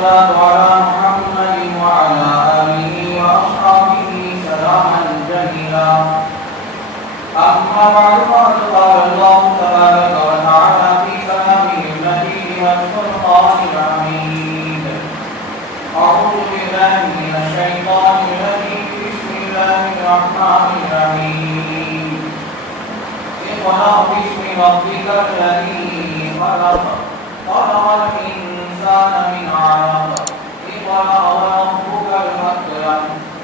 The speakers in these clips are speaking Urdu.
والصلاة على محمد وعلى آله وأصحابه سلاما جميلا. أما بعد فقد قال الله تبارك وتعالى في كلامه المجيد والفرقان الحميد: أعوذ بالله من الشيطان الرجيم. بسم الله الرحمن الرحيم. اقرأ باسم ربك الذي خلق الإنسان من علق. اقرأ وربك الأكرم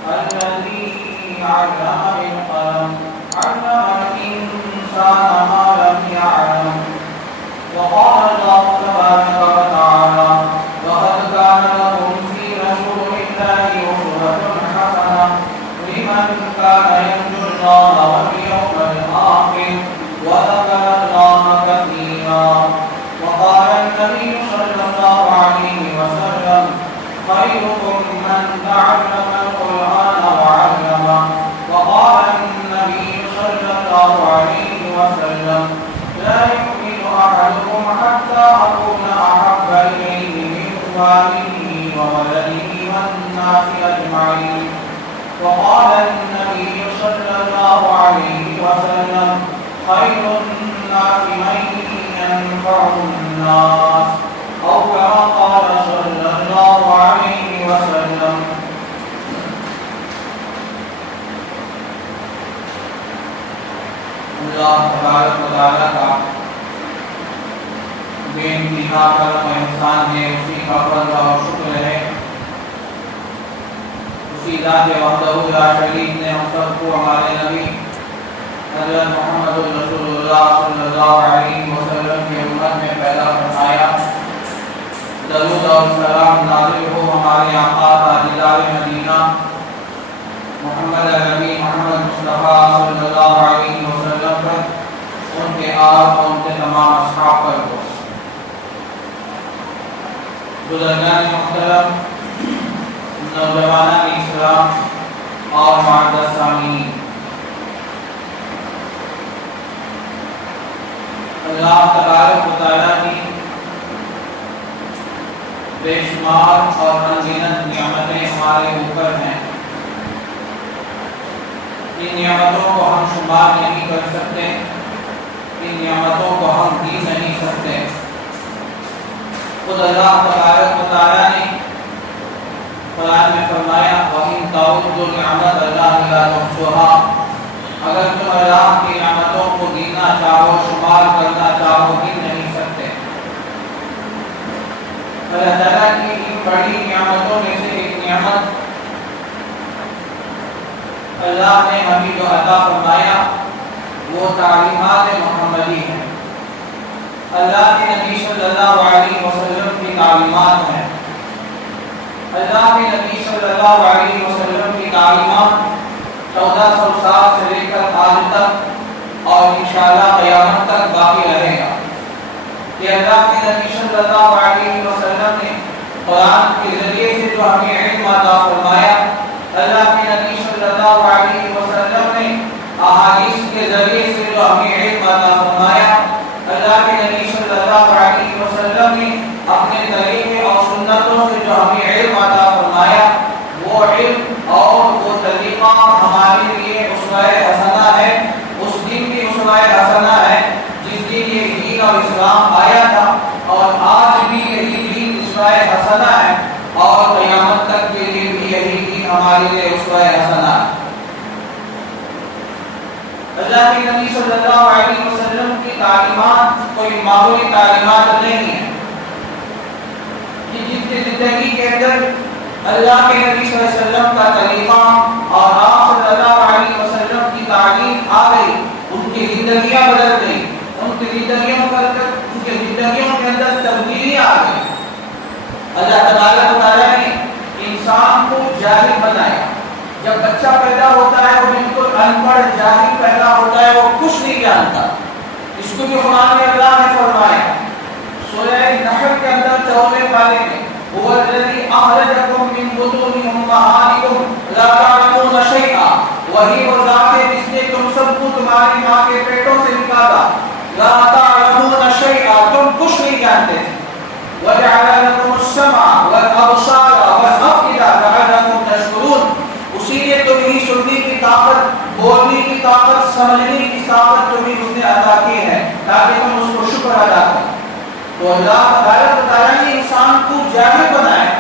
الذي علم بالقلم علم الإنسان ما لم يعلم. وقال الله تبارك وتعالى: لقد كان لكم في رسول الله أسوة حسنة لمن كان يرجو الله واليوم الآخر وذكر الله كثيرا. وقال النبي صلى الله عليه وسلم: خيركم من تعلم القرآن وعلمه. وقال النبي صلى الله عليه وسلم: لا يؤمن أحدكم حتى أكون أحب إليه من والده وولده والناس أجمعين. وقال النبي صلى الله عليه وسلم: خير الناس من ينفع الناس. أو كما قال صلى الله عليه وسلم. اللہ تبارک و تعالیٰ کا بے انتہا کرم و احسان ہے، اسی کا فضل اور شکر ہے، اسی ذات وحدہ لا شریک نے ہم سب کو ہمارے نبی حضرت محمد رسول اللہ صلی اللہ علیہ وسلم کی امت میں پیدا فرمایا۔ درود اور سلام نازل ہو ہمارے آقا تاجدار مدینہ محمد نبی محمد مصطفیٰ صلی اللہ علیہ وسلم پر، ان کے آل اور ان کے تمام اصحاب پر ہو۔ بزرگان محترم، نوجوانان اسلام اور معزز سامعین، اللہ تبارک و تعالیٰ کی بے شمار اور انگنت نعمتیں ہمارے اوپر ہیں۔ ان نعمتوں کو ہم شمار نہیں کر سکتے، ان نعمتوں کو ہم گن نہیں سکتے۔ خود اللہ تبارک و تعالیٰ نے قرآن میں فرمایا: وَإِن تَعُدُّوا نِعْمَتَ اللَّهِ لَا تُحْصُوهَا۔ اگر تم اللہ کی نعمتوں کو گننا چاہو، شمار کرنا چاہو، گن نہیں سکتے۔ اللہ تعالیٰ کی ان بڑی نعمتوں میں سے ایک نعمت اللہ نے ہمیں جو عطا فرمایا وہ تعلیمات محمدی ہے۔ اللہ کے نبی صلی اللہ علیہ وسلم کی تعلیمات ہیں۔ اللہ کے نبی صلی اللہ علیہ وسلم کی تعلیمات 1400 سال سے لے کر آج تک اور انشاءاللہ قیامت تک باقی رہے گا کہ اللہ کے نبی صلی اللہ علیہ وسلم نے قرآن کے ذریعے سے جو ہمیں علم عطا فرمایا، اللہ کے نبی صلی اللہ علیہ وسلم نے احادیث کے ذریعے سے جو ہمیں علم عطا فرمایا، اللہ کے نبی صلی اللہ علیہ وسلم نے اپنے طریقے اور سنتوں سے جو ہمیں علم عطا فرمایا، وہ علم اور وہ طریقہ ہمارے لیے اسوہ حسنہ ہے، اس دن کی اسوہ حسنہ ہے جس دن یہ دین اور اسلام آیا تھا، اور آج بھی یہی دین اسوہ حسنہ ہے، اور قیامت تک کے لیے بھی یہی دین ہمارے لیے اسوہ حسنہ ہے۔ اللہ کے نبی صلی اللہ علیہ وسلم کی تعلیمات کوئی معمولی تعلیمات نہیں ہے، کہ جس کی زندگی کے اندر اللہ کے نبی صلی اللہ علیہ وسلم کا طریقہ اور آپ صلی اللہ علیہ وسلم کی تعلیم آ گئی، ان کی زندگیاں بدل گئی، ان کی زندگیوں کے اندر تبدیلی آ گئی۔ اللہ تبارک و تعالیٰ نے انسان کو جاہل بنایا۔ جب بچہ پیدا ہوتا ہے وہ بالکل ان پڑھ جاہل پیدا ہوتا ہے، وہ کچھ نہیں جانتا۔ اس کو بھی قرآن میں اللہ نے فرمایا سورہ نحل کے اندر 14 پارے میں: هو الذي أخرجكم من بطون أمهاتكم لا تعلمون شيئا، وہی وہ ذات ہے جس نے تم سب کو تمہاری ماں کے پیٹوں سے نکالا، لا تعلمون شيئا، تم کچھ نہیں جانتے تھے، وجعل لكم السمع والابصار والافئدہ لعلکم تشکرون. اسی نے تمہیں سننے کی طاقت، بولنے کی طاقت، سمجھنے کی طاقت تمہیں اس نے عطا کی ہے تاکہ تم اس کو شکر ادا کرو. تو اللہ تعالیٰ نے انسان کو جاہل بنایا،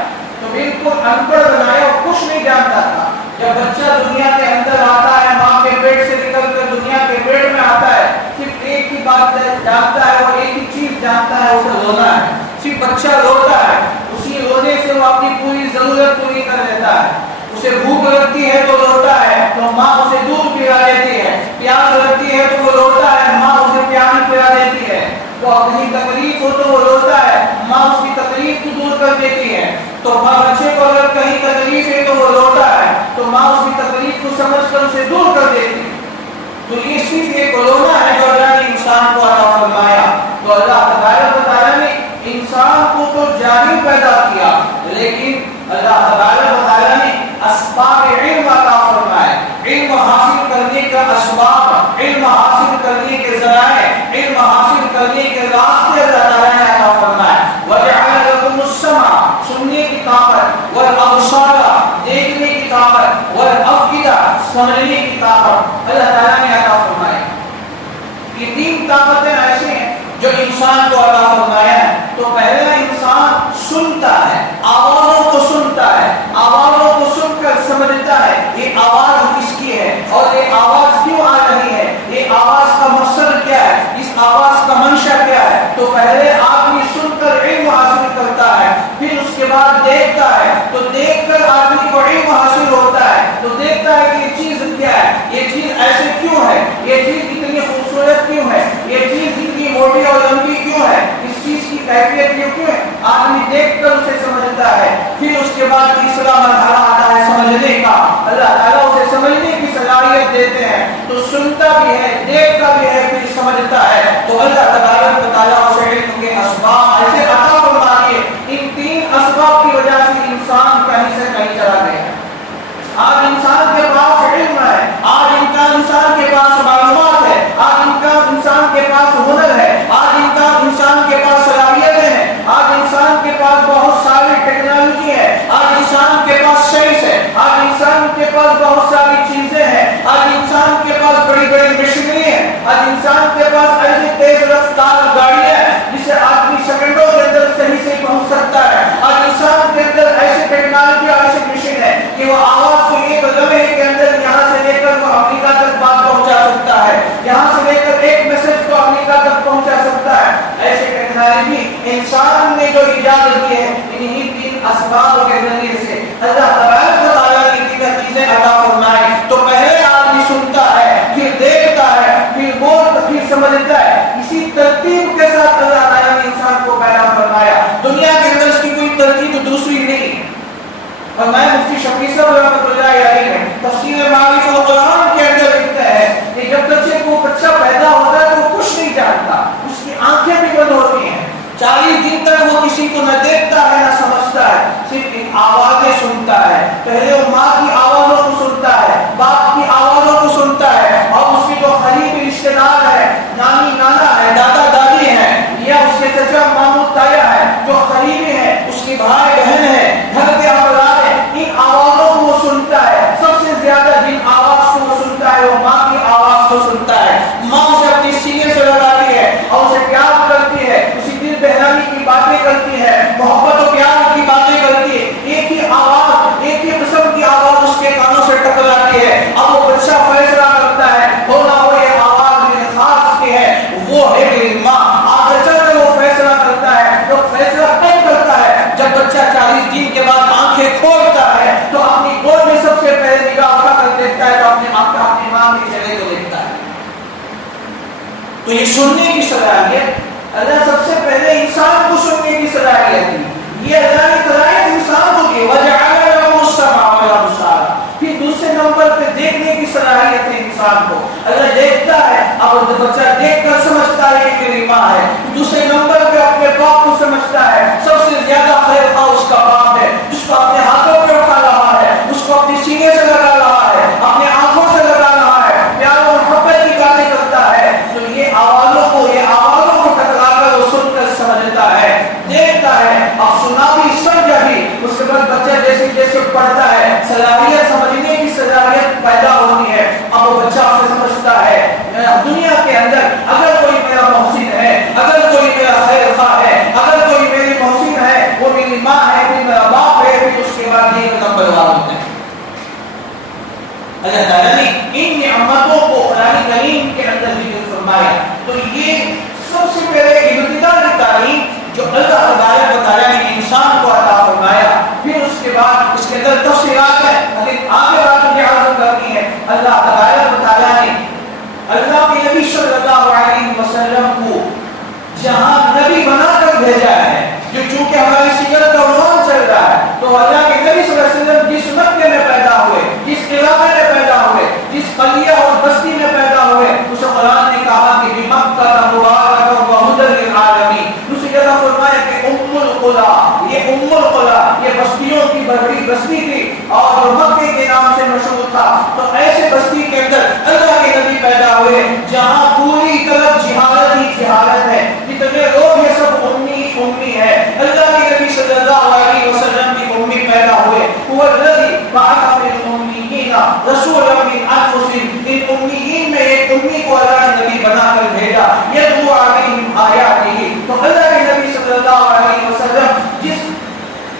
تو بالکل ان پڑھ بنایا اور کچھ نہیں جانتا تھا. جب بچہ دنیا کے اندر آتا ہے، ماں کے پیٹ سے نکل کر دنیا کے پیٹ میں آتا ہے، صرف ایک ہی بات جانتا ہے اور ایک ہی چیز جانتا ہے، اسے رونا ہے. صرف بچہ روتا ہے، اسی رونے سے وہ اپنی پوری ضرورت پوری کر لیتا ہے. اسے بھوک لگتی ہے تو روتا ہے، تو ماں اسے دودھ پلا دیتی ہے. پیاس لگتی ہے تو وہ روتا ہے، ماں اسے پانی پلا دیتی ہے. تو اپنی تکلیف ہو تو وہ روتا ہے، ماں اس کی تکلیف کو دور کر دیتی ہے. تو بچے کو اگر کہیں تکلیف ہے تو وہ روتا ہے، تو ماں اس کی تکلیف کو سمجھ کر اسے دور کر دیتی ہے. تو یہ صرف ایک رونا ہے جو اللہ نے انسان کو عطا فرمایا. تو اللہ تعالیٰ نے انسان کو تو جاہل پیدا کیا، لیکن اللہ تعالیٰ نے اسباب علم عطا فرمائے. علم حاصل کرنے کا اسباب، علم حاصل کرنے کے ذرائع، علم حاصل کرنے کے راستے اللہ تعالیٰ نے عطا فرمائے. وجعل لكم السمع، سننے کی طاقت، والابصار، دیکھنے کی طاقت، والافئدہ، سمجھنے کی طاقت اللہ تعالیٰ نے عطا فرمائے. یہ تین طاقتیں ایسے ہیں جو انسان کو عطا فرمایا ہے. تو پہلا انسان سنتا ہے، آوازوں کو سنتا ہے، آوازوں کو سن کر سمجھتا ہے یہ آواز کس کی ہے اور یہ آواز کیوں آ رہی ہے، یہ آواز کا مقصد کیا ہے، اس آواز کا منشا کیا ہے. تو پہلے آدمی سن کر علم حاصل کرتا ہے، پھر اس کے بعد دیکھتا ہے، تو دیکھ کر آدمی کو علم حاصل ہوتا ہے. تو دیکھتا ہے کہ یہ چیز کیا ہے، یہ چیز ایسے کیوں ہے، یہ چیز اتنی خوبصورت کیوں ہے، یہ چیز اتنی موٹی اور لمبی کیوں ہے، اس چیز کی کیفیت یہ کیوں ہے. آدمی دیکھ کر اسے سمجھتا ہے. پھر اس کے بعد تیسرا مرحلہ آتا ہے سمجھنے کا. اللہ تعالیٰ اسے سمجھنے کی صلاحیت دیتے ہیں، تو سنتا بھی ہے، دیکھتا بھی ہے، پھر سمجھتا ہے. تو اللہ تعالیٰ اسے علم کے اسباب ایسے عطا فرما دیے. ان تین اسباب کی وجہ سے انسان کہیں سے کہیں چلا گیا. آج انسان کے پاس علم ہے، آج انسان کے پاس معلومات ہے، آج انسان کے پاس ہنر ہے، آج انسان کے پاس صلاحیتیں ہیں، آج انسان کے پاس بہت ساری ٹیکنالوجی ہے، آج انسان کے پاس سائنس ہے، آج انسان کے پاس بہت ساری چیزیں ہیں، آج انسان کے پاس بڑی بڑی مشینری ہے، آج انسان کے پاس ایسی تیز رفتار گاڑیاں ہیں جسے آدمی سیکنڈوں کے اندر صحیح سے پہنچ سکتا ہے. آج انسان کے اندر ایسی ٹیکنالوجی اور ایسی مشین ہے کہ وہ آواز کو ایک لمحے کے اندر یہاں سے لے کر وہ امریکہ تک بات پہنچا سکتا ہے، یہاں سے لے کر ایک میسج کو امریکہ تک پہنچا سکتا ہے. ایسے ٹیکنالوجی انسان نے جو ایجاد کی ہے انہی تین اسباب کے ذریعے سے اللہ تعالیٰ نے تین چیزیں عطا فرمائے. تو پہلے آدمی سنتا ہے، پھر دیکھتا ہے، پھر بولتا، پھر سمجھتا ہے. اسی ترتیب کے ساتھ اللہ تعالیٰ نے انسان کو پیدا فرمایا. دنیا کے اندر اس کی کوئی ترتیب دوسری نہیں. اور میں مفتی شفیع صاحب رحمۃ اللہ علیہ نے تفسیر معارف القرآن کے اندر لکھتا ہے کہ جب بچے کو بچہ پیدا ہوتا ہے تو وہ کچھ نہیں جانتا، اس کی آنکھیں بھی بند ہوتی ہیں. 40 دن تک وہ کسی کو نہ دیکھتا ہے نہ سمجھتا ہے، صرف آوازیں سنتا ہے. پہلے وہ ماں کی آوازوں کو سنتا ہے، باپ کی آوازوں کو سنتا ہے، اور اس کی جو قریبی رشتے دار ہے، نانی نانا ہے، دادا دادی ہے، یا اس کے چچا ماموں تایا ہے جو قریبی ہے، اس کی بھائی بہن ہے، گھر کے افراد ہے، ان آوازوں کو وہ سنتا ہے. سب سے زیادہ جن آواز کو وہ سنتا ہے وہ ماں کی آواز کو سنتا ہے. ماں اسے اپنی سینے سے لگاتی ہے اور اسے پیار کرتی ہے، اسی دل بہلانے کی باتیں کرتی ہے، محبت و پیار کی باتیں کرتی ہے. ایک ہی آواز، ایک ہی قسم کی آواز اس کے کانوں سے ٹکراتی ہے. اب وہ بچہ فیصلہ کرتا ہے ہو نہ ہو یہ آواز میرے خاص کی ہے، وہ ہے میری ماں. آگے چل کر وہ فیصلہ کرتا ہے. تو فیصلہ کب کرتا ہے؟ جب بچہ 40 دن کے بعد آنکھیں کھولتا ہے تو اپنی گود میں سب سے پہلے نگاہ اٹھا کر دیکھتا ہے تو اپنی ماں کے چہرے کو دیکھتا ہے. تو یہ سننے کی صلاحیت اللہ سب سے پہلے انسان کو سننے کی صلاحیت دی. یہ اللہ نے صلاحیت انسان کو دی. وجعل لكم السمع والابصار. پھر دوسرے نمبر پہ دیکھنے کی صلاحیت ہے انسان کو. اللہ دیکھتا ہے، اب بچہ دیکھ کر سمجھتا ہے کہ میری ماں ہے. دوسرے نمبر پہ اپنے باپ کو سمجھتا ہے. سب سے زیادہ خیر خواہ اس کا باپ ہے، جس کو اپنے ہاتھوں پہ اٹھا رہا ہے، اس کو اپنے سینے سے لگا رہا ہے، اپنے آنکھوں سے لگا رہا ہے، پیار اور محبت کی باتیں کرتا ہے. تو یہ آوازوں کو ٹکرا کر وہ سن کر سمجھتا ہے، دیکھتا ہے، ہے، اب سنا بھی سمجھا بھی، اس کے بعد بچہ جیسے جیسے پڑھتا ہے صلاحیت سمجھنے کی صلاحیت پیدا ہوتی ہے، اب وہ بچہ سے سمجھتا ہے دنیا کے اندر اگر کوئی میرا محسن ہے، اگر کوئی میرا خیر خواہ ہے، اگر کوئی میری محسن ہے، وہ میری ماں ہے، میرا باپ ہے، پھر اس کے بعد یہ نمبر ہوتے ہیں۔ اللہ تعالیٰ نے ان نعمتوں کو قرآن کریم کے اندر ذکر فرمایا، تو یہ سب سے پہلے ابتدائی تعلیم جو اللہ تبارک و تعالیٰ نے انسان کو عطا فرمایا، پھر اس کے بعد اس کے اندر تفصیلات ہے، لیکن آگے بات مجھے عرض کرنی ہے، اللہ تبارک و تعالیٰ نے اللہ کے نبی صلی اللہ علیہ وسلم کو جہاں نبی بنا کر بھیجا ہے، جو چونکہ ہماری سیرت کا عنوان چل رہا ہے، تو اللہ کے نبی صلی اللہ علیہ وسلم جس مکے میں پیدا ہوئے، جس علاقے میں پیدا ہوئے، جس قریہ اور بستی میں پیدا ہوئے، اسے قرآن نے کہا کہ مکہ مبارک و ہدی للعالمین، دوسری جگہ فرمایا کہ ام القری، یہ ام القری یہ بستیوں کی بڑی بستی تھی اور مکے کے نام سے مشہور تھا، تو ایسے بستی کے اندر اللہ کے نبی پیدا ہوئے جہاں پوری طرف جہالت ہی جہالت ہے، جتنے لوگ یہ سب امی ہے، اللہ کے نبی صلی اللہ علیہ وسلم کی امی پیدا ہوئے، وہ الذی بعث فی الامیین رسولا من انفسہم، ان امیین میں ایک امی کو اللہ نے نبی بنا کر بھیجا، یتلو علیہم آیاتہ، تو اللہ کے نبی صلی اللہ علیہ وسلم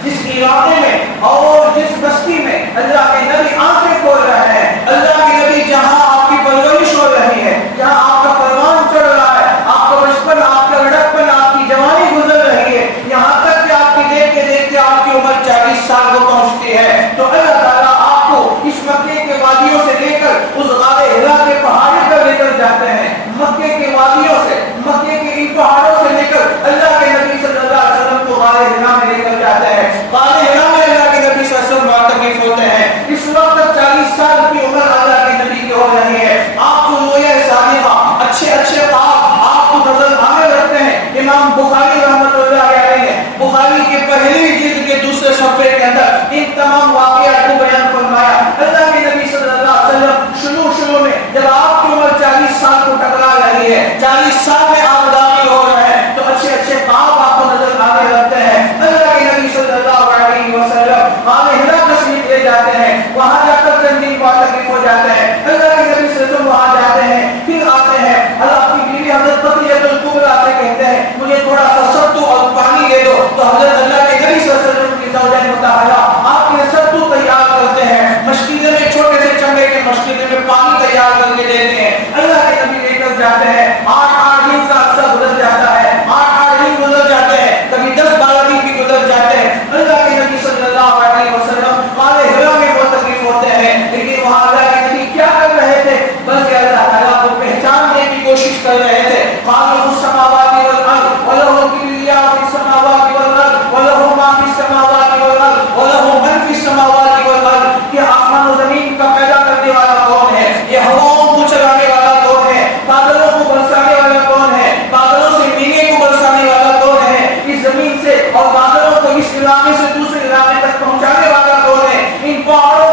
جس علاقے میں اور جس بستی میں اللہ کے نبی آنکھیں کھول رہے ہیں، اللہ کے نبی جہاں آپ کی پرورش ہو رہی ہے، جہاں آپ کا پروان چڑھ رہا ہے، آپ کا بچپن، آپ کا لڑکپن، آپ کی جوانی گزر رہی ہے، یہاں تک کہ آپ کی دیکھتے دیکھتے آپ کی عمر 40 سال کو پہنچتی ہے، تو اللہ تعالیٰ آپ کو اس مکے کے وادیوں سے لے کر اس غار حرا کے پہاڑی پر لے کر جاتے ہیں، مکے کے وادیوں سے، مکے کے ان پہاڑوں سے لے کر اللہ کے نبی صلی اللہ علیہ وسلم کو غار حرا میں لے کر جاتے ہیں، غار حرا میں اللہ کے نبی صلی اللہ علیہ وسلم معتکف ہوتے ہیں، اس وقت 40 سال کی عمر اللہ کے نبی کی ہو رہی ہے، آپ کو رویا صالحہ، اچھے اچھے خواب آپ کو نظر آنے لگتے ہیں، امام بخاری رحمۃ اللہ علیہ بخاری کے پہلی جلد کے دوسرے صفحے کے اندر ان تمام واقعات کو بیان فرمایا، اللہ کے نبی صلی اللہ علیہ وسلم شروع میں جب آپ کی عمر 40 سال کو ٹکرا رہی ہے، 40 سال میں آپ داخل ہو رہے ہیں، تو اچھے اچھے خواب آپ کو نظر آنے لگتے ہیں، اللہ کے نبی صلی اللہ علیہ وسلم غار حرا تشریف لے جاتے ہیں، وہاں جا کر چند دن معتکف ہو جاتے ہیں، اللہ کے نبی صلی اللہ علیہ وسلم وہاں جاتے ہیں، پھر آتے ہیں، اللہ کی بیوی حضرت بقیہ الکبریٰ سے کہتے ہیں مجھے تھوڑا سا ستو اور پانی دے دو، تو حضرت اللہ کے نبی صلی اللہ علیہ وسلم کی زوجہ مطہرہ آپ کے ستو تیار کرتے ہیں، مشکیزے میں چھوٹے سے چمڑے کے مشکیزے میں پانی تیار کر کے دیتے ہیں، اللہ کے نبی لے کر جاتے ہیں، 8 دن کا عرصہ گزر جاتا ہے، 8 دن گزر جاتے ہیں، کبھی 10-12 دن بھی گزر جاتے ہیں، اللہ کے نبی صلی اللہ علیہ وسلم غار حرا میں معتکف ہوتے ہیں، لیکن وہاں اللہ کے نبی کیا کر رہے تھے؟ بلکہ اللہ تعالیٰ کو پہچاننے کی کوشش کر رہے تھے، خالق السماوات والارض وله الكبرياء في السماوات والارض وله ما في السماوات والارض وله من في السماوات والارض، کہ آسمان و زمین کا پیدا کرنے والا کون ہے، یہ ہواؤں کو چلانے والا کون ہے، بادلوں کو برسانے والا کون ہے، بادلوں سے میوے کو برسانے والا کون ہے، اس زمین سے اور بادلوں کو اس علاقے سے دوسرے علاقے تک پہنچانے والا کون ہے، ان پہاڑوں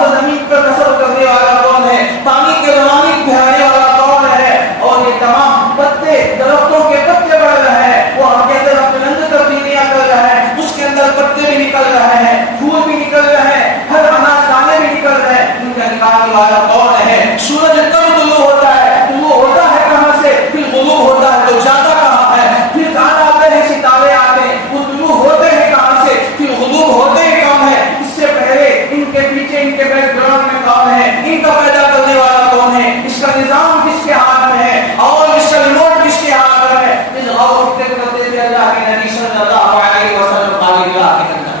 کو زمین پر نصب کرنے والا کون ہے، پانی کے روانی بہانے والا کون ہے، اور یہ تمام پتے درختوں کے پتے بڑھ رہے ہیں، وہ آگے طرف بلند تبدیلیاں کر رہے ہیں، اس کے اندر پتے بھی نکل رہے ہیں، پھول بھی نکل رہے ہیں، ہر اناج دانے بھی نکل رہے ہیں، ان کا نکالنے والا کون ہے، سورج کب طلوع ہوتا ہے، طلوع ہوتا ہے کہاں سے، پھر غروب ہوتا ہے تو جاتا کہاں ہے، پھر چاند آتے ہیں، ستارے آتے ہیں، وہ طلوع ہوتے ہیں کہاں سے، پھر غروب ہوتے ہیں کون ہے، اس سے پہلے ان کے پیچھے ان کے بیک گراؤنڈ میں کون ہے، ان کا پیدا کرنے والا کون ہے، اس کا نظام کس کے ہاتھ میں ہے، اور اس کا ریموٹ کس کے ہاتھ میں ہے، اس غور و فکر کرتے تھے اللہ کے نبی صلی اللہ علیہ وسلم قال اللہ کے اندر۔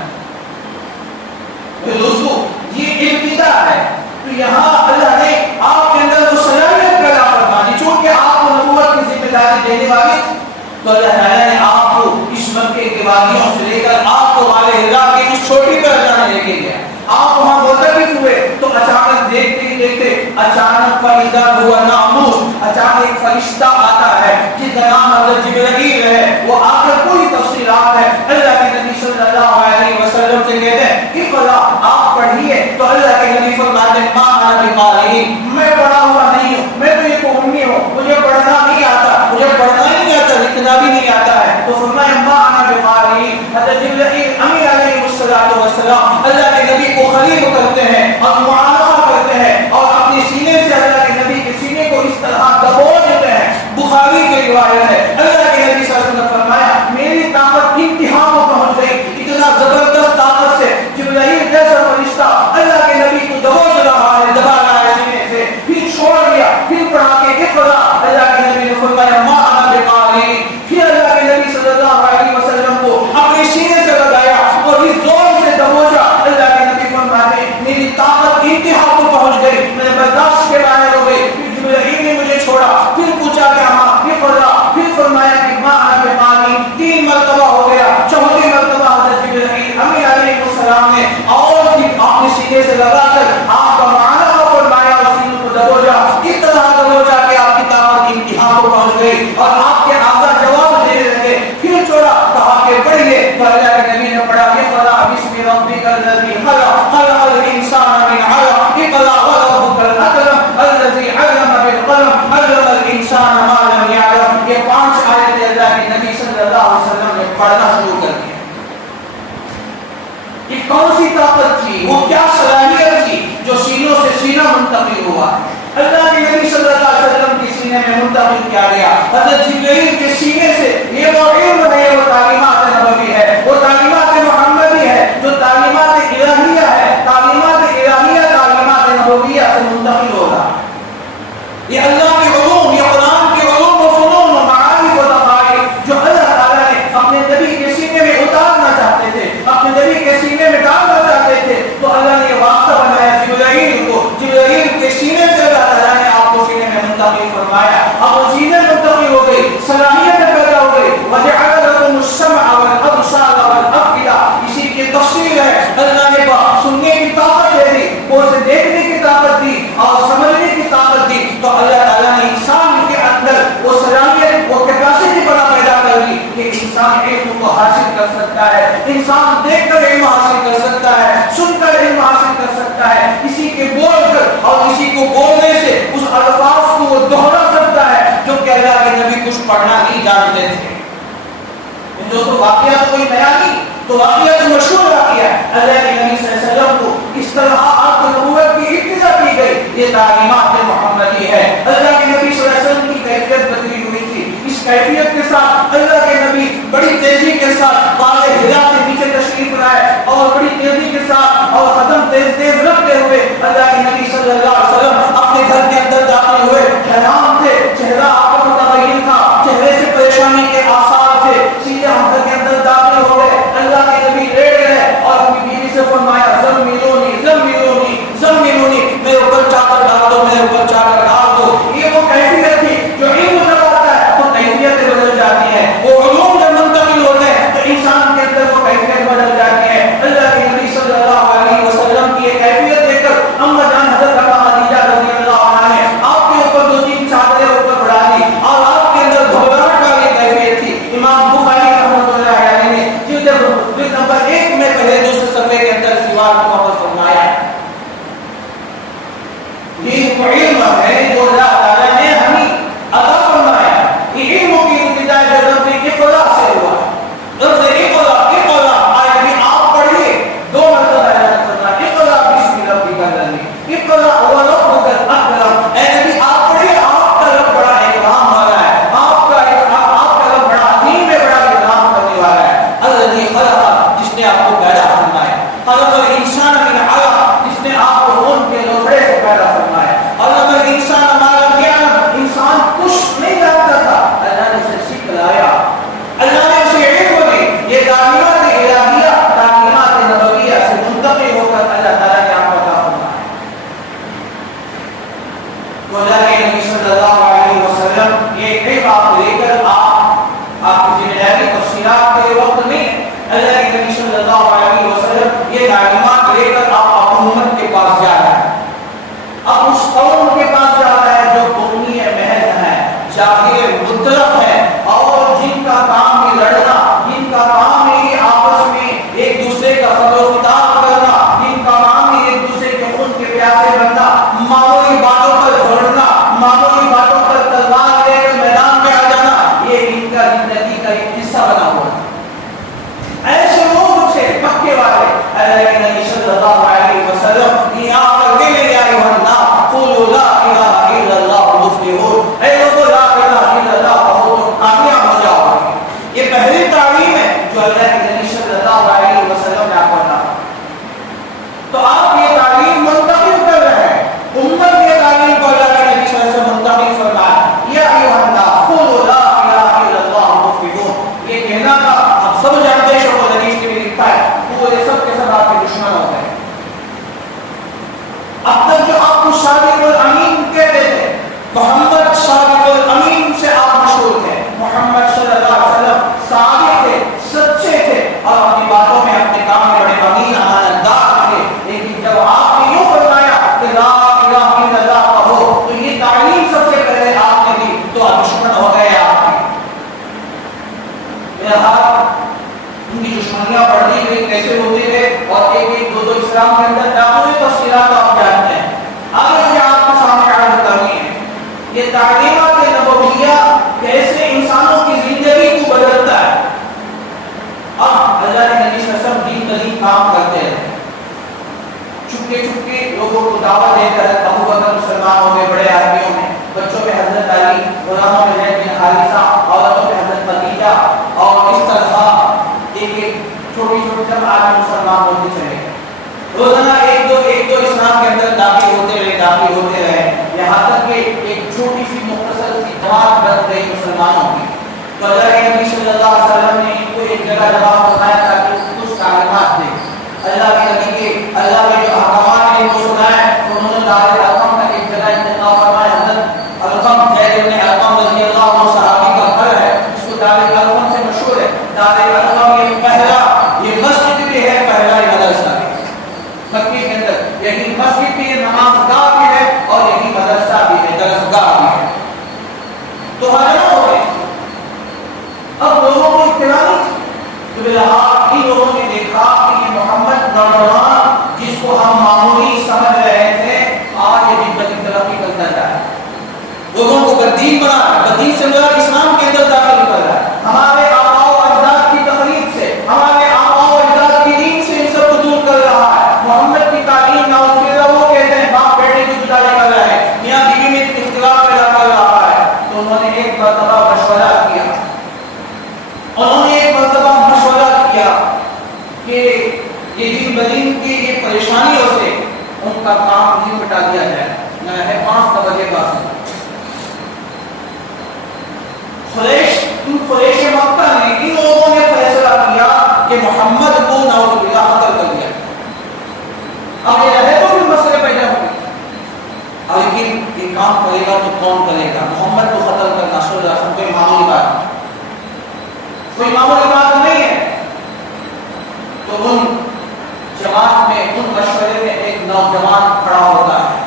تو دوستو یہ ابتدا ہے، تو یہاں اللہ نے آپ کے اندر وہ صلاحیت پیدا فرما دی، چونکہ آپ کو نبوت کی ذمہ داری دینے والی، تو اللہ تعالیٰ نے آپ کو اس مکے کے وادیوں سے لے کر آپ کو غار حرا کی اس چھوٹی پر اللہ نے لے کے گیا، آپ وہاں معتکف ہوئے تو اچانک دیکھتے ہی دیکھتے اچانک فَإِذَا هُوَ نَعْمُوسٌ، اچانک ایک فرشتہ آتا ہے جس کا نام حضرت جبرائیل ہے، وہ آ کر پوری تفصیلات ہے، اللہ کے نبی صلی اللہ علیہ وسلم سے کہتے ہیں اقرأ، آپ پڑھیے، تو اللہ کے نبی فرماتے ہیں مَا أَنَا بِقَارِئٍ، میں پڑھا ہوا نہیں ہوں، میں تو یہ امی ہوں، مجھے پڑھنا نہیں آتا، مجھے پڑھنا ہی نہیں آتا، لکھنا بھی نہیں آتا ہے، تو فرمایا مَا أَنَا بِقَارِئٍ، حضرت جبرائیل امین علیہ السلام اللہ کے نبی کو قریب کرتے ہیں اور معانقہ کرتے ہیں اور اپنے سینے سے اللہ کے نبی کے سینے کو اس طرح دبو دیتے ہیں. بخاری کی روایت ہے اللہ کے نبی صلی اللہ علیہ وسلم نے فرمایا میری طاقت انتہا کو پہنچ گئی. اتنا زبردست طاقت سے جبرائیل جیسا فرشتہ اللہ کے نبی کو دبوچ رہا ہے, دبا رہا ہے سینے سے, پھر چھوڑ دیا, پھر پڑھا کے اقرا. اللہ کے نبی نے فرمایا ما انا بقاری. پھر اللہ کے نبی صلی اللہ علیہ وسلم کو اپنے سینے سے لگایا اور اس زور سے دبوچا. اللہ کے نبی فرماتے میری طاقت انتہا کو پہنچ گئی, میں برداشت کے باہر ہو گئی. پھر جبرائیل نے مجھے چھوڑا, پھر پوچھا کہ ماں اقرا, پھر فرمایا کہ ما انا بقاری. 3 مرتبہ ہو گیا. چوتھی مرتبہ حضرت جبرائیل امین علیہ السلام نے اور پھر اپنے سینے سے لگا کر آپ کا معانقہ فرمایا اور سینے کو دبوچا. اس طرح دبوچا کہ آپ کی طاقت انتہا کو پہنچ گئی اور آپ کے اعضاء جواب دینے لگے. پھر چھوڑا, کہا کہ پڑھیے. تو اللہ کے نبی نے پڑھا اقرا بسم ربک الذی خلق خلق الانسان من علق اقرا وربک الاکرم الذی علم بالقلم علم الانسان ما لم یعلم. یہ 5 آیتیں اللہ کے نبی صلی اللہ علیہ وسلم نے پڑھنا شروع کر دیا. یہ کون سی طاقت تھی, وہ کیا صلاحیت تھی جو سینوں سے سینہ منتقل ہوا. اللہ کے نبی صلی اللہ علیہ وسلم کے سینے میں منتقل کیا گیا. حضرت جبرائیل کے سینے سے یہ وہ علم ہے, وہ تعلیمات نبوی ہے, وہ تعلیمات محمدی ہے, جو تعلیمات الہیہ ہے. تعلیمات الہیہ تعلیمات نبویہ سے منتقل ہوگا. یہ اللہ کے علوم, یہ قرآن کے علوم و فنون و معارف و دقائق جو اللہ تعالیٰ نے اپنے نبی کے سینے میں اتارنا چاہتے تھے, اپنے نبی کے سینے میں ڈالنا چاہتے تھے, تو اللہ نے یہ واسطہ بنایا جبرائیل کو. جبرائیل کے سینے سے اللہ تعالیٰ نے آپ کو سینے میں منتقل فرمایا. اب وہ سینے منتقل ہو گئی, صلاحیت پیدا ہو گئی. وجعل لكم السمع والابصار والافئدہ. اسی کی تفصیل ہے. اللہ نے سننے کی طاقت دے دی, اسے دیکھنے کی طاقت دی اور سمجھنے کی طاقت دی. تو اللہ تعالیٰ نے انسان کے اندر وہ صلاحیت, وہ کیپیسٹی بڑا پیدا کر دی کہ انسان علم کو حاصل کر سکتا ہے, انسان دیکھ کر علم حاصل کر سکتا ہے, سن کر علم حاصل کر سکتا ہے, کسی کے بول کر اور کسی کو بولنے سے اس الفاظ کو وہ دوہرا سکتا ہے جو کہ اللہ کے نبی کچھ پڑھنا نہیں جانتے تھے. دوستو واقعہ تو کوئی نیا نہیں, تو واقعہ تو مشہور واقعہ ہے. اللہ کے نبی صلی اللہ علیہ وسلم کو اس طرح آپ کو نبوت کی ابتدا کی گئی. یہ تعلیمات محمدی ہے. اللہ کے نبی صلی اللہ علیہ وسلم کی کیفیت بدلی ہوئی تھی. اس کیفیت کے ساتھ اللہ کے نبی بڑی تیزی کے ساتھ غار حرا سے نیچے تشریف لائے اور بڑی تیزی کے ساتھ اور قدم تیز تیز رکھتے ہوئے اللہ کے نبی صلی اللہ علیہ وسلم اپنے گھر کے اندر داخل ہوئے. حیران تھے, چہرہ آپ کا متغیر تھا, چہرے سے پریشانی کے آثار تھے. سیدھے ہم گھر کے اندر داخل ہو گئے. اللہ کے نبی لیٹ گئے اور اپنی بیوی سے فرمایا زملونی زملونی زملونی, میرے اوپر چادر ڈال دو, میرے اوپر چادر ڈال دو. یہ وہ کیفیت تھی جو علم جب آتا ہے تو کیفیتیں بدل جاتی ہیں. وہ علوم جب منتقل ہوتے ہیں تو انسان کے اندر وہ کیفیت بدل جاتی ہے. اللہ کے نبی صلی اللہ علیہ وسلم کی یہ کیفیت دیکھ کر اما جان حضرت خدیجہ رضی اللہ عنہا نے آپ کے اوپر 2-3 چادریں اوپر بڑھا دی اور آپ کے اندر گھبراہٹ والی کیفیت تھی. امام بخاری رحمۃ اللہ علیہ نے جلد نمبر 1 میں پہلے دوسرے صفحے کے اندر سوال کو فرمایا یہ علم ہے جو اللہ تعالیٰ نے ہمیں عطا فرمایا. یہ علم کی ابتدا لفظ اقرا سے ہوا. لفظ اقرا اقرا آیا بھی آپ پڑھیے 2 مرتبہ اللہ فرمایا اقرا بسم ربک الذی اقرا وربک الاکرم. اے نبی آپ پڑھیے, آپ کا رب بڑا اکرام والا ہے, آپ کا رب بڑا عظیم ہے, بڑا اکرام کرنے والا ہے. الذی خلق, جس نے آپ کو پیدا فرمایا. خلق الانسان من علق, جس نے آپ کو خون کے لوتھڑے سے پیدا فرمایا. علم الانسان ما لم یعلم, اللہ کے نبی صلی اللہ علیہ وسلم یہ آپ کر کے لے آئے ورنہ قولوا لا الہ الا اللہ تفلحون، اے لوگوں لا الہ الا اللہ کہو تو کامیاب ہو جاؤ گے۔ یہ پہلی تعلیم ہے جو اللہ کے نبی صلی اللہ علیہ وسلم نے آپ کو عطا کی۔ تو آپ یہ تعلیم منتقل کر رہے ہیں، امت یہ تعلیم کو اللہ کے نبی صلی اللہ علیہ وسلم منتقل فرمایا، یا ایھا الناس قولوا لا الہ الا اللہ تفلحون۔ یہ کہنا تھا، آپ سب جانتے ہیں، شعب الحدیث کے بھی لکھا ہے، وہ سب کے سب آپ کے دشمن ہو گئے۔ اب تک جو آپ کو صادق الامین کہتے تھے، محمد صادق الامین سے آپ مشہور تھے، محمد صلی اللہ علیہ وسلم صادق تھے، سچے تھے، اور اپنی باتوں میں اپنے کام میں بڑے امین امانت دار تھے۔ لیکن جب آپ نے یوں فرمایا کہ لا الہ الا اللہ کہو، تو یہ تعلیم سب سے پہلے آپ نے دی، تو آپ دشمن ہو گئے آپ کے۔ ان کی دشمنیاں بڑھتی گئی، کیسے ہوتے گئے، اور ایک ایک دو دو اسلام کے اندر داخلی تفصیلات آپ جانتے ہیں، آگے مجھے آپ کے سامنے عرض کرنی ہے۔ یہ تعلیمات نبویہ کیسے انسانوں کی زندگی کو بدلتا ہے۔ اب اللہ کے نبی صلی اللہ علیہ وسلم دین بدین کام کرتے ہیں، چھپکے چھپکے لوگوں کو دعوت دے کر ابو بکر مسلمان ہو گئے بڑے آدمیوں میں، بچوں پہ حضرت علی، غلاموں پہ زید بن حارثہ، عورتوں پہ حضرت خدیجہ، اور اس طرح ایک ایک چھوٹی چھوٹی جب آدمی مسلمان ہوتے چلے گئے۔ روزانہ ایک دو اسلام کے اندر داخل ہوتے رہے، یہاں تک کہ ایک چھوٹی سی مختصر سی جماعت بن گئی مسلمانوں کی۔ تو اللہ کے نبی صلی اللہ علیہ وسلم نے ان کو ایک جگہ جمع فرمایا تاکہ کچھ تعلیمات دیں۔ اللہ کے جو احکامات ہیں وہ سنائے، انہوں نے دار الارقم کا ایک جگہ انتخاب فرمایا۔ حضرت الارقم زید بن ارقم رضی اللہ عنہ صحابی کا گھر ہے، اس کو دار الارقم سے مشہور ہے۔ دار الارقم یہ پہلا، یہ مسجد بھی ہے، پہلا یہ مدرسہ ہے مکے کے اندر، یہی مسجد بھی ہے، نماز گاہ بھی ہے، اور یہی مدرسہ بھی ہے، درس گاہ بھی ہے۔ تو حضرت ہو گئے، اب لوگوں کو اطلاع نہیں تھی، تو بلحاظ ہی لوگوں نے دیکھا کہ یہ محمد نوجوان جس کو ہم معمولی سمجھ رہے تھے، آج یہ دن بدین ترقی کرتا جا رہا ہے، لوگوں کو بدین بنا رہا ہے، بدین سے مراد اسلام کے اندر داخل کر رہا ہے، ہمارے آباء و اجداد کی تقلید سے، ہمارے آباء و اجداد کی دین سے ان سب کو دور کر رہا ہے۔ محمد کی تعلیم ناؤز باللہ وہ کہتے ہیں باپ بیٹے کی جدائی کر رہا ہے، میاں بیوی میں اختلاف پیدا کر رہا ہے۔ تو انہوں نے ایک مرتبہ مشورہ کیا، کہ یہ دین بدین کی یہ پریشانیوں سے ان کا کام نہیں مٹا دیا جائے، نہ ہے 5 بجے کا قریش مکہ نے ان لوگوں نے فیصلہ کیا کہ محمد کو نعوذ باللہ قتل کر دیا۔ اب یہ رہے تو بھی مسئلے پیدا ہوئے، لیکن یہ کام کرے گا تو کون کرے گا؟ محمد کو قتل کرنا صلی اللہ علیہ وسلم کوئی معمولی بات نہیں ہے۔ تو ان جماعت میں، ان مشورے میں ایک نوجوان کھڑا ہوتا ہے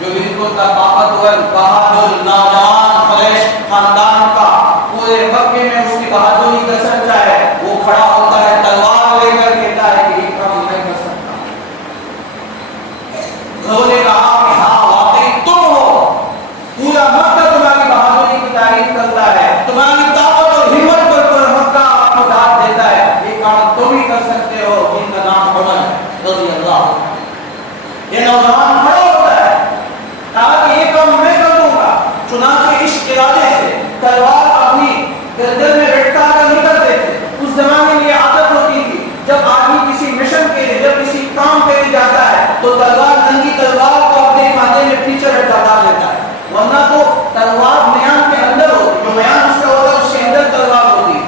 جو بالکل طاقتور بہادر نوجوان قریش خاندان کا، پورے مکے میں اس کی بہادری کا چرچا ہے، وہ کھڑا ہوتا ہے تلوار لے کر، کہتا ہے کہ یہ کام نہیں کر سکتا۔ لوگوں نے کہا کہ ہاں واقعی تم ہو، پورا مکہ تمہاری بہادری کی تعریف کرتا ہے، تمہاری طاقت اور ہمت پر مکہ آپ کو داد دیتا ہے، یہ کام تم ہی کر سکتے ہو، جن کا نام عمر ہے رضی اللہ عنہ۔ یہ نوجوان کھڑا ہوتا ہے، کہا کہ یہ کام میں کر دوں گا۔ چنانچہ اس ارادے سے تلوار اپنی گردن میں لٹکا کر نکلتے تھے۔ اس زمانے میں یہ عادت ہوتی تھی، جب آدمی کسی مشن کے لیے، جب کسی کام کے لیے جاتا ہے تو تلوار، ننگی تلوار کو اپنے کھانے میں پیچھے لٹکا ڈال لیتا ہے، ورنہ تو تلوار میان کے اندر ہوتی، جو میان اس کا ہوتا ہے اس کے اندر تلوار ہوتی ہے،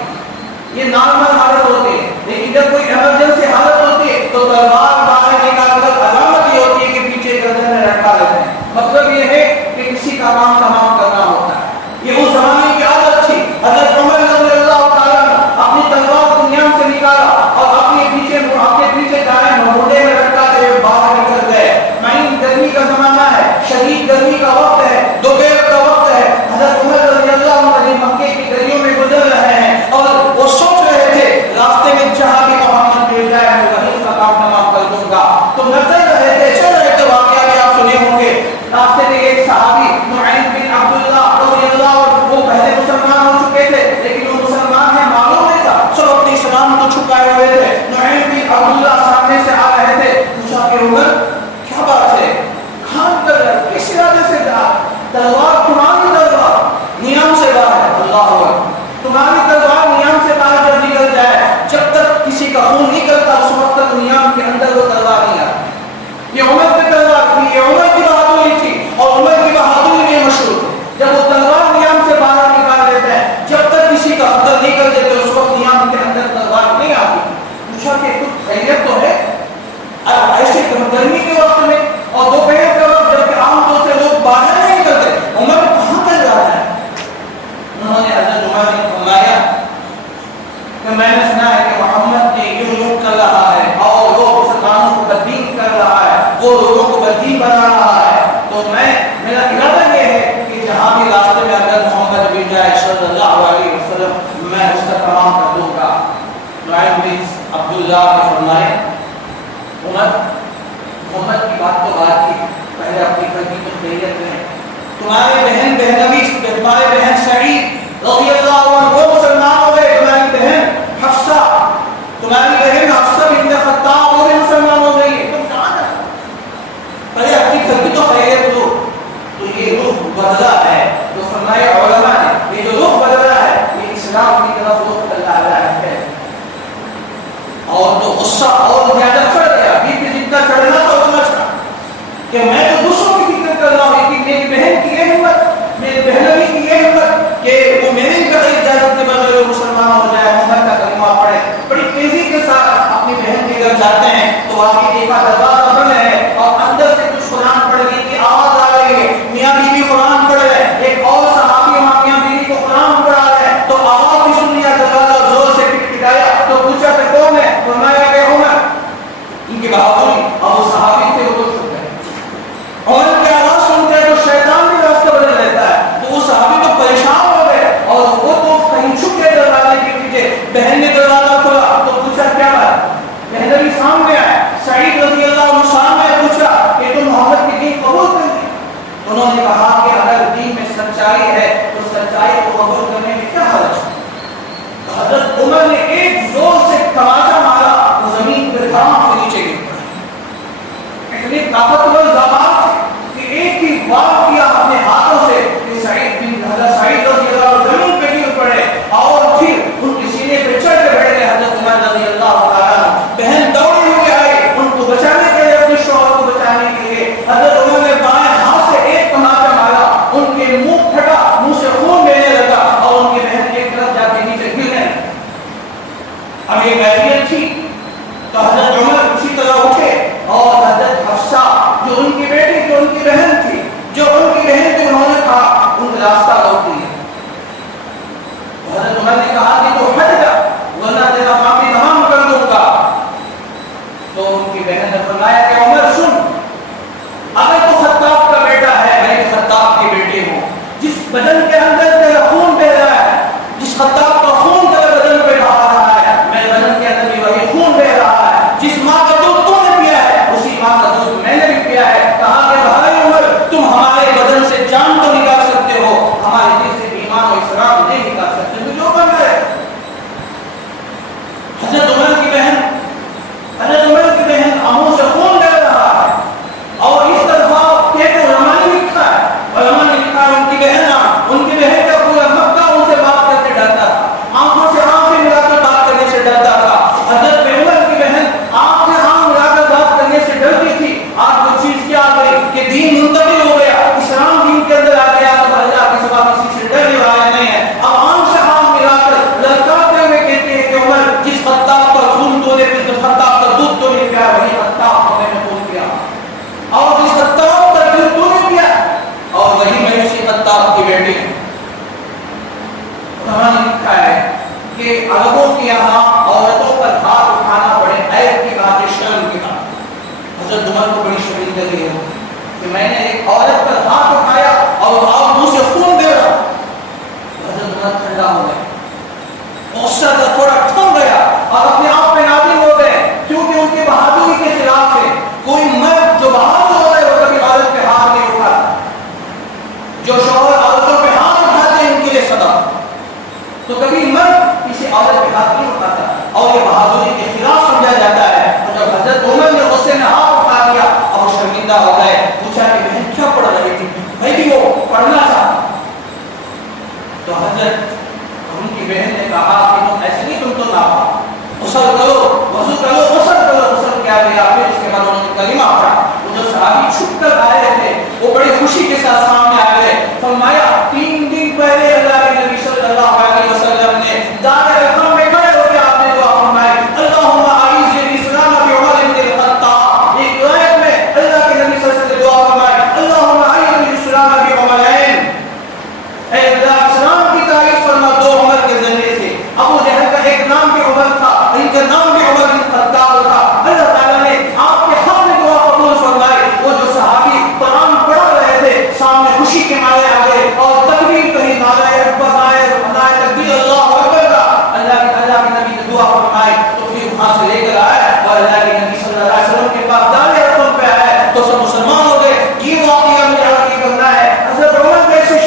یہ نارمل حالت ہوتی ہے۔ لیکن جب کوئی ایمرجنسی حالت ہوتی ہے تو تلوار باہر نکال کر علامت یہ ہوتی ہے کہ پیچھے گردن میں لٹکا لیتے ہیں، مطلب یہ ہے کہ کسی کا کام تمام کرنا ہوتا ہے۔ یہ اس زمانے کی عادت تھی۔ حضرت عمر رضی اللہ تعالیٰ نے اپنی تلوار کو نیام سے نکالا اور اپنے پیچھے دائیں مونڈے میں لٹکا کے باہر نکل گئے۔ معین گرمی کا زمانہ ہے، شدید گرمی کا وقت ہے، دوپہر کا وقت ہے۔ حضرت عمر رضی اللہ عنہ مکے کی گلیوں میں گزر رہے ہیں اور وہ سوچ رہے تھے راستے میں جہاں بھی محمد مل جائے میں وہیں اس کا کام تمام کر دوں گا۔ تو چل رہے تھے واقعہ بھی آپ سنے ہوں گے۔ راستے میں ایک صحابی نعیم بن عبداللہ رضی اللہ عنہ، وہ پہلے مسلمان ہو چکے تھے لیکن وہ مسلمان ہیں معلوم نہیں تھا، سب اپنے اسلام کو چھپائے ہوئے تھے۔ نعیم بن عبداللہ نعیم بن عبداللہ نے فرمایا محمد کی بات تو بات کی، پہلے اپنی گھر کی تو خیریت رہے، تمہارے بہن بہنوی، تمہارے بہن سعید رضی اللہ عنہ وہ مسلمان ہو گئے، تمہاری بہن حفصہ بنت خطاب وہ بھی مسلمان ہو گئی ہے، تم کہاں جا رہے؟ پہلے اپنی گھر کی تو خیریت دو۔ تو یہ رخ بدلا ہے، تو فرمایا علماء نے یہ جو رخ بدلا ہے یہ اسلام کی طرف رخ بدلا ہے، اور تو غصہ اور زیادہ چڑھ گیا، بیچ میں جتنا چڑھنا تھا اتنا چڑھا کہ میں تو دوسروں کی فکر کر رہا ہوں، کہ میری بہن کی یہ ہمت، میری بہنوی کی یہ ہمت کہ وہ میری اجازت کے بغیر مسلمان ہو جائے، محمد کا کلمہ پڑھے۔ بڑی تیزی کے ساتھ اپنی بہن کے گھر جاتے ہیں تو واقعی ایک دروازہ بند ہے اور اندر سے کچھ قرآن پڑھنے کی آواز آ رہی ہے، میاں بیوی قرآن پڑھ رہے ہیں، ایک اور صحابی وہاں میاں بیوی کو قرآن پڑھا رہے ہیں، تو آواز بھی سن لیا، دروازہ زور سے پٹپٹایا تو پوچھا کہ کون ہے؟ فرمایا کہ عمر۔ ان کی بہادری، اور وہ صحابی تھے وہ چھپ گئے، اور ان کی آواز سن کر تو شیطان بھی راستہ بدل لیتا ہے، تو وہ صحابی تو پریشان ہو گئے اور وہ تو کہیں چھپ گئے دروازے کے پیچھے۔ بہن نے دروازہ کھولا تو پوچھا کیا بات؟ بہن بھی سامنے آئے، سعید رضی اللہ عنہ سامنے پوچھا کہ تم محمد کی دین قبول کر لی؟ انہوں نے کہا کہ اگر دین میں سچائی ہے تو سچائی کو قبول کرنے میں کیا حرج ہے؟ حضرت عمر نے ایک زور سے تماچا مارا، وہ زمین پر دھام سے نیچے گر پڑا۔ اتنی طاقتور زبان تھی کہ ایک ہی وار کیا اپنے ہاتھوں سے کہ سعید رضی اللہ عنہ زمین پہ گر پڑے، اور پھر ان کے سینے پہ چڑھ کے بیٹھ گئے حضرت عمر رضی اللہ تعالیٰ عنہ۔ بہن دوڑی ہوئی آئی ان کو بچانے کے لیے، اپنے شوہر کو بچانے کے لیے، حضرت عمر نے بائیں ہاتھ سے ایک تماچا مارا، ان کے منہ پھٹا، منہ سے خون بہنے لگا اور ان کی بہن ایک طرف جا کے نیچے گر گئے۔ اب یہ کیفیت تھی تو حضرت عمر اسی طرح اٹھے اور حضرت حفصہ جو ان کی بیٹی، جو ان کی بہن تھی، انہوں نے کہا ان کا راستہ روک دیا۔ حضرت عمر نے کہا کہ تو ہٹ جا ورنہ تیرا معافی تمام کر دوں گا۔ تو ان کی بہن نے فرمایا کہ عمر سن، اگر تو خطاب کا بیٹا ہے، میں خطاب کی بیٹی ہوں، جس بدن کے اندر تیرا خون بہ رہا ہے، جس خطاب کا خون تیرے بدن پہ بہا رہا ہے، میرے بدن کے اندر بھی وہی خون بہ رہا ہے، جس ماں کا دودھ تو نے پیا ہے اسی ماں کا دودھ میں نے بھی پیا ہے۔ کہا کہ بھائی عمر تم ہمارے بدن سے جان تو نکال سکتے ہو، ہمارے دل سے ایمان و اسلام نہیں نکال سکتے، تو جو بن رہے۔ حضرت عمر کی بہن آنکھوں سے خون بہ رہا ہے، اور اس طرح کہتے علماء نے لکھا ہے ان کی بہن کا پورا مکہ ان سے بات کرتے ڈرتا تھا، آنکھوں سے آنکھیں ملا کر بات کرنے سے ڈرتا تھا۔ حضرت عمر کی بہن آنکھ سے آنکھ ملا کر بات کرنے سے ڈرتی تھی۔ آج وہ چیز کیا آ گئی کہ دین منتقل ہو گیا، اسلام دین کے اندر آ گیا، تو اللہ کے سوا کسی سے ڈر روایا نہیں ہے۔ اب آنکھ سے آنکھ ملا کر للکارتے ہوئے کہتے ہیں کہ عمر جس خطاب کا خون تو نے پھر خطاب کا دودھ تو نہیں پیا، وہی خطاب کو میں نے خون پیا، اور جس خطاب کا دودھ تو نے پیا، اور وہی میں اسی خطاب کی بیٹی ہوں۔ انہوں نے لکھا ہے کہ عربوں کے یہاں عورتوں پر ہاتھ اٹھانا بڑے عیب کی بات ہے، شرم کی بات ہے۔ حضرت عمر کو بڑی شرمندگی لگی ہے کہ میں نے ایک عورت پر ہاتھ اٹھایا اور آپ منہ سے خون دے رہا۔ حضرت عمر ٹھنڈا ہو گئے، غصہ کا تھوڑا تھم گیا اور اپنے آپ میں نازل ہو گئے، کیونکہ ان کی بہادری کے خلاف ہے۔ کوئی مرد جو بہادر ہو رہے وہ کبھی عورت پہ ہاتھ نہیں اٹھاتا، جو شوہر عورتوں پہ ہاتھ اٹھاتے ہیں ان کے لیے صدا، تو کبھی مرد کسی عورت پہ ہاتھ نہیں اٹھاتا، اور یہ بہادری کے خلاف سمجھا جاتا ہے۔ اور جب حضرت عمر نے غصے میں ہاتھ اٹھا دیا اور شرمندہ ہو گئے، پوچھا کہ بہن کیا پڑھ رہی تھی؟ بھائی بھی وہ پڑھنا چاہتا، تو حضرت ان کی بہن نے کہا کہ تم ایسے نہیں، تم تو نہ غسل کرو، وضو کرو، غسل کیا گیا، پھر اس کے بعد انہوں نے کلمہ پڑھا۔ وہ جو صحابی چھپ کر آئے تھے وہ بڑی خوشی کے ساتھ سامنے آ گئے، فرمایا 3 دن پہلے اللہ کے نبی صلی اللہ علیہ وسلم نے دار رقم میں کھڑے ہو کے آپ نے دعا فرمائی، اللہم اعز الاسلام بعمر بن الخطاب۔ ایک روایت میں اللہ کے نبی صلی اللہ علیہ وسلم نے دعا فرمائی، اللہم اعز الاسلام بعمرین، اے اللہ اسلام کی تعریف فرما 2 عمر کے ذریعے سے۔ ابو جہل کا ایک نام بھی عمر تھا، ان کا نام بھی عمر بن خطاب تھا۔ اللہ تعالیٰ نے آپ کے حق میں دعا قبول فرمائی۔ وہ جو صحابی قرآن پڑھ رہے تھے سامنے خوشی کے مارے آ گئے اور فرمائی تو پھر وہاں سے لے کر آئے اور اللہ کے نبی صلی اللہ علیہ وسلم کے پاس دار ارقم پہ آئے تو سب مسلمان ہو گئے. یہ واقعہ مجھے آپ کی کرنا ہے. حضرت عمر جیسی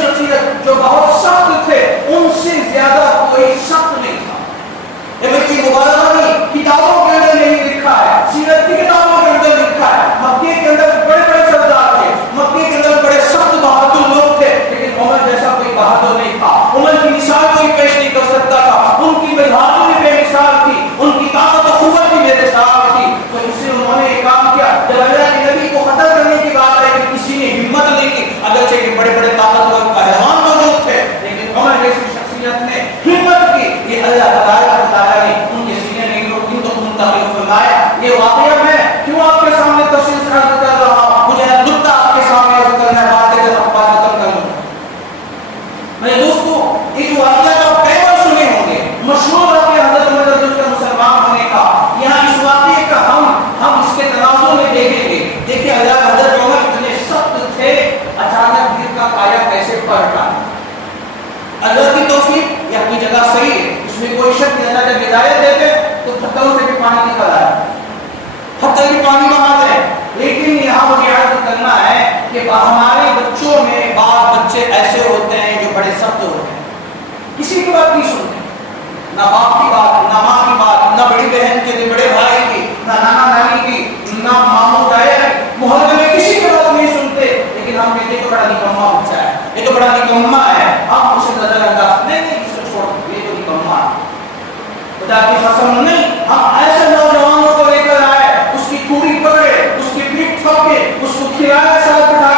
شخصیت جو بہت سخت تھے, ان سے زیادہ کوئی سخت نہیں تھا. یہ کوئی مبالغہ نہیں, کتابوں کے اندر نہیں لکھا ہے, سیرت کی کتابوں کے اندر لکھا ہے. مکے کے اندر بڑے بڑے سردار تھے, مکے کے اندر بڑے سخت بہادر لوگ تھے, لیکن عمر جیسا کوئی بہادر نہیں تھا. عمر کی مثال کوئی پیش نہیں کر سکتا تھا. ان کی بہادری بے مثال تھی, ان کی طاقت و قوت بھی بے مثال تھی. تو اس سے انہوں نے ایک کام کیا, جب اللہ کے نبی کو قتل کرنے کی بات آئی کہ کسی نے ہمت نہیں کی, اگرچہ کہ بڑے بڑے طاقتور پہلوان موجود تھے, لیکن عمر جیسی شخصیت نے ہمت کی. یہ اللہ تعالیٰ نے ان کے سینے میں ان کو منتقل فرمایا. یہ واقعہ میں کیوں آپ کے سامنے تفصیل سے عرض کر رہا ہوں, مجھے نقطہ آپ کے سامنے عرض کرنا ہے, بات ہے کہ بات ختم کر لوں. میرے دوستو, ایک واقعہ تو آپ کئی بار سنے ہوں گے, مشہور واقعہ حضرت عمر رضی اللہ عنہ کا مسلمان ہونے کا. یہاں اس واقعے کا ہم اس کے تناظر میں دیکھیں گے. دیکھیں حضرت عمر اتنے سخت تھے, اچانک دل کا پایا کیسے پلٹا. اللہ کی توفیق یہ اپنی جگہ صحیح ہے, اس میں کوئی شک نہیں. اللہ جب ہدایت دیتے تو پتھروں سے بھی پانی نکل آیا, پتھر بھی پانی بہا دے. لیکن یہاں مجھے عرض کرنا ہے کہ ہمارے بچوں میں بعض بچے ایسے ہوتے ہیں جو بڑے سخت ہوتے ہیں, کسی کی بات نہیں سنتے, نہ باپ کی بات, نہ ماں کی بات, نہ بڑی بہن کی, نہ بڑے بھائی کی, نہ نانا نانی کی, نہ ماموں دایا, محلے میں کسی کی بات نہیں سنتے. لیکن ہم کہتے ہیں تو بڑا نکما بچہ ہے, یہ تو بڑا نکما ہے, ہم اسے نظر انداز نہیں, اسے چھوڑ, یہ تو نکما ہے. خدا کی قسم نہیں, ہم ایسے نوجوانوں کو لے کر آئے, اس کی تھوڑی پکڑے, اس کی پیٹھ تھوپے, اس کو کھلایا ساتھ بٹھا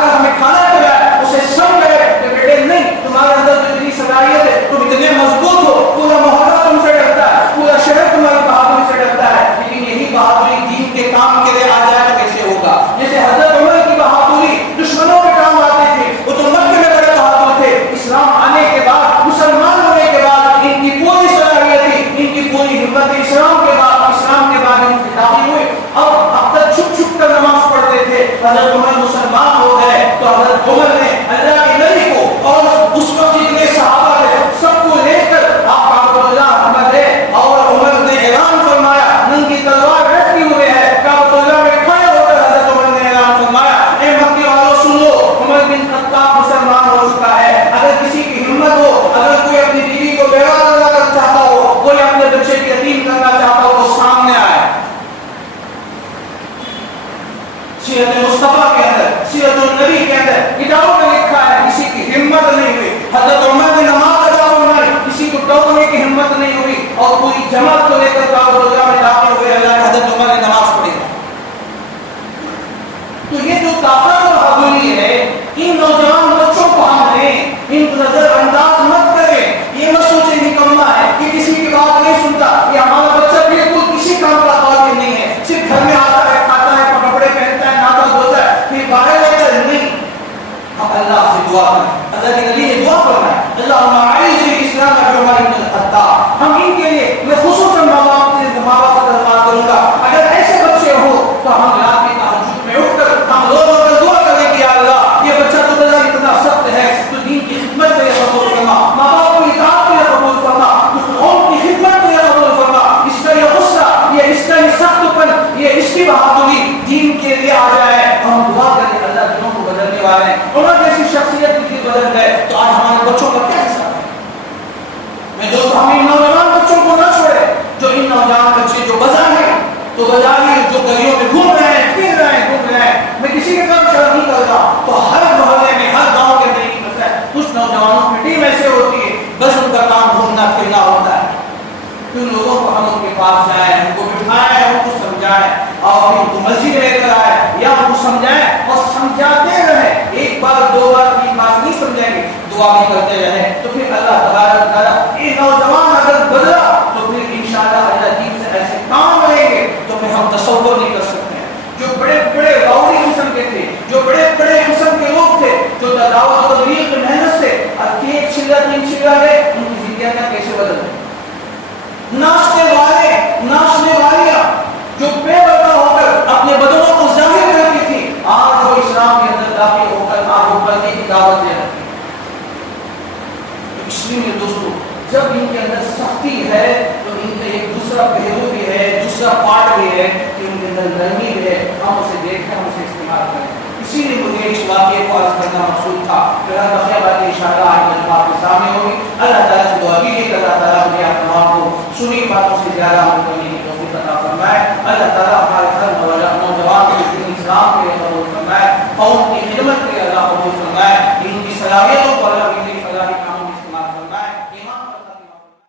کر ہمیں کھانا کھلایا, اسے سمجھے کہ بیٹے نہیں, تمہارے اندر جو اتنی صلاحیت ہے, تم اتنے مضبوط ہو, پورا محلہ تم سے ڈرتا ہے, پورا شہر تمہاری بہادری سے ڈرتا ہے. لیکن یہی بہادری دین کے کام کے لیے آ جائے تو کیسے ہوگا؟ جیسے حضرت عمر کی بہادری دشمنوں کے کام آتے تھے, وہ تو مکے میں بڑے بہادر تھے. اسلام آنے کے بعد, مسلمان ہونے کے بعد ان کی پوری صلاحیت تھی, ان کی پوری ہمت اسلام کے بعد ان کی داخل ہوئی. اب تک چھپ چھپ کر نماز پڑھتے تھے. حضرت عمر مسلمان ہو گئے تو حضرت عمر نے اللہ کے نبی کو اور اس وقت جتنے صحابہ تھے سب کو لے کر آپ کعبۃ اللہ احمد ہے, اور عمر نے اعلان فرمایا, ننگی تلوار رکھے ہوئے ہے, کعبۃ اللہ میں کھڑے ہو کر حضرت عمر نے اعلان فرمایا, اے مکے والوں سن لو, عمر بن خطاب مسلمان ہو چکا ہے. اگر کسی کی ہمت ہو, اگر کوئی اپنی بیوی کو بیوہ کرنا چاہتا ہو, کوئی اپنے بچے کی یتیم کرنا چاہتا ہو, تو سامنے آئے. سیرت مصطفیٰ کے اندر, سیرت النبی کے اندر کتابوں میں لکھا ہے, کسی کی ہمت نہیں ہوئی. حضرت عمر نے نماز ادا فرمائی, کسی کو ٹوکنے کی ہمت نہیں ہوئی, اور پوری جماعت کو لے کر کعبۃ اللہ میں داخل ہوئے. اللہ حضرت عمر نے نماز پڑھی. تو یہ جو طاقت اور بہادری ہے, ان نوجوان بچوں کو ہم لیں, ان کو نظر انداز مت کریں. یہ مت سوچیں نکما ہے, یہ کسی کی بات نہیں سنتا, یہ ہمارا بچہ بالکل کسی کام کا قابل نہیں ہے, صرف گھر میں آتا ہے, کھاتا ہے, کپڑے پہنتا ہے, ناتا دھوتا ہے, پھر باہر جاتا ہے. نہیں, ہم اللہ سے دعا کریں. اللہ کے نبی نے دعا فرمایا, اللہم اعز الاسلام بعمر بن الخطاب. ہم ان کے لیے, میں خصوصاً ماں باپ سے درخواست کروں گا, اگر ایسے بچے ہو تو ہم رات کی تہجد میں اٹھ کر ہم لوگوں کو دعا کریں کہ یا اللہ, یہ بچہ تو بڑا اتنا سخت ہے, تو دین کی خدمت کے لیے قبول فرما, ماں باپ کی اطاعت کے لیے قبول فرما, قوم کی خدمت کے لیے قبول فرما. اس کا یہ غصہ, یہ اس کا یہ سخت پن, یہ اس کی بہادری دین کے لیے آ جائے. ہم دعا کریں, اللہ دنوں کو بدلنے والے ہیں. عمر جیسی شخصیت کی بدل گئے تو آج ہمارے بچوں کا کیا حساب ہے؟ میں دوست, ہم ان نوجوان بچوں کو نہ چھوڑے, جو ان نوجوان بچے جو بظاہر تو بظاہر جو گلیوں میں گھوم رہے ہیں, پھر رہے ہیں, گھوم رہے ہیں. میں کسی کے کام شرح نہیں کر رہا, تو ہر محلے میں, ہر گاؤں کے اندر ایک مسئلہ ہے. کچھ نوجوانوں کی ٹیم ایسے ہوتی ہے, بس ان کا کام گھومنا پھرنا ہوتا ہے. پھر لوگوں کو ہم ان کے پاس جائیں, ان کو بٹھائیں, ان کو سمجھائیں, اور پھر ان کو مسجد لے کر آئے, یا ان کو سمجھائیں اور سمجھاتے رہیں. ایک بار دو بار کی بات نہیں سمجھیں گے, دعا بھی کرتے رہیں, تو پھر اللہ تبارک و تعالیٰ یہ نوجوان اگر بدلا تو پھر انشاءاللہ اللہ دین سے ایسے کام رہیں گے تو پھر ہم تصور نہیں کر سکتے ہیں. جو بڑے بڑے غوری قسم کے تھے, جو بڑے بڑے قسم کے لوگ تھے, جو دعوت و تبلیغ کی محنت سے ایک چلہ تین چلہ ہے, ان کی زندگیاں کیسے بدل گئی. ناچنے والیاں جو بے پردہ ہو کر اپنے بدنوں کو ظاہر کرتی تھی, آج وہ اسلام کے اندر داخل ہو کر آگ پڑھنے کی دعوت دے رہی ہے. اس لیے میرے دوستو, جب ان کے اندر سختی ہے تو ان کا ایک دوسرا پہلو بھی ہے، دوسرا پارٹ بھی ہے کہ ان کے اندر نرمی بھی ہے، ہم اسے دیکھیں، ہم اسے استعمال کریں۔ اسی لیے مجھے اس واقعے کو عرض کرنا مقصود تھا۔ پھر بقیہ باتیں انشاءاللہ آج مجموعہ آپ کے سامنے ہوگی۔ اللہ تعالیٰ سے دعا کیجیے کہ اللہ تعالیٰ مجھے آپ تمام کو سنی باتوں سے زیادہ عمل کرنے